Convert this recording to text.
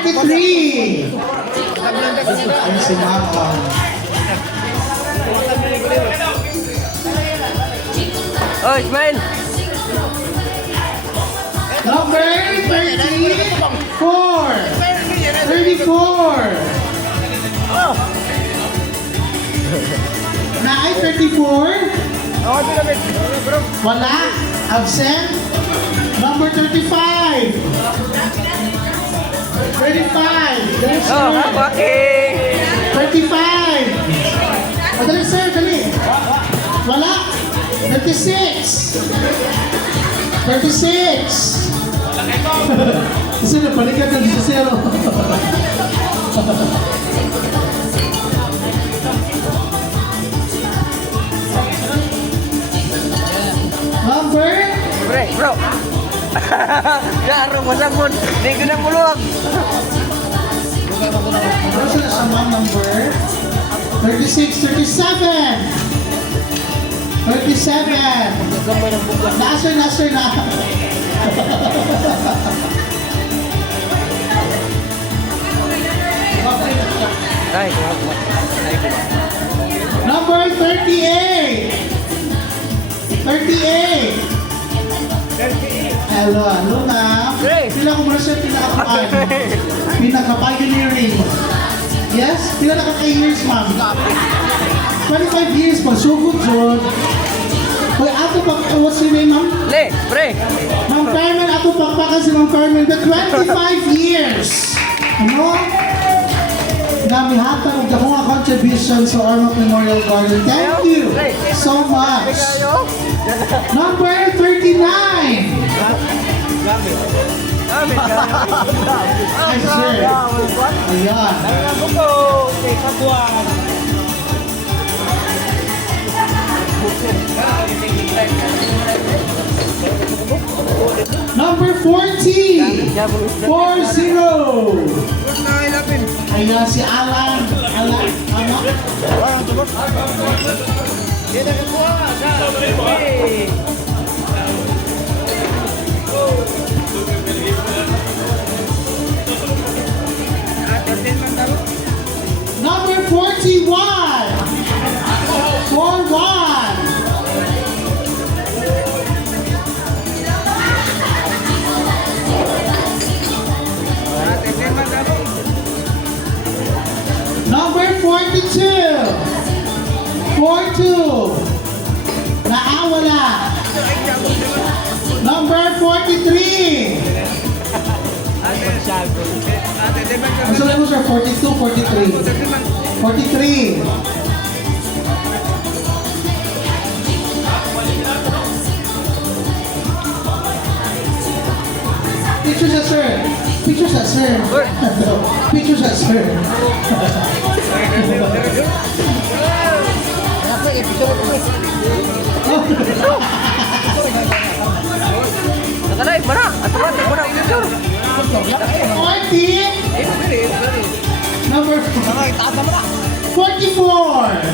33. Ay, si. Oh, Ismail! Number 34. 34. Na ay 34? Wala. Absent. 35. Dali, sir. Oh, okay! 35. O, dali, sir. Dali. Wala. 36. 36. Kasi napalikan ka sa zero. Number Pre, bro! Garo moon! Di ko na! Number? 36, 37. 37. Gamay ng buka. Na. Ay. Number 38. 38. Hello, hello na. Hey. Muna siya pinaka-pan. Pinaka-pioneering. Yes? Pila na ka years, ma'am? 25 years pa. So good, John. Uy, ato pa, what's your name, ma'am? Le, pre! Ma'am Carmen, ato pakpakan si Ma'am Carmen the 25 years. Ano? Na mihatag og dako nga contribution sa Ormoc Memorial Garden. Thank you so much. Number 39. Ka! Ay, sir. Ayan. Ako ko! Kay Kabuan! Number 40. 40. Ayan si Alan. Alan. Ano? Number 42. 42. Naawala. Number 43. Ang mo sir, 42, 43. 43. Picture sir. Picture sa sir. Picture sa sir. Nakalay, bara! At what? Ako na picture! 40. Number 44.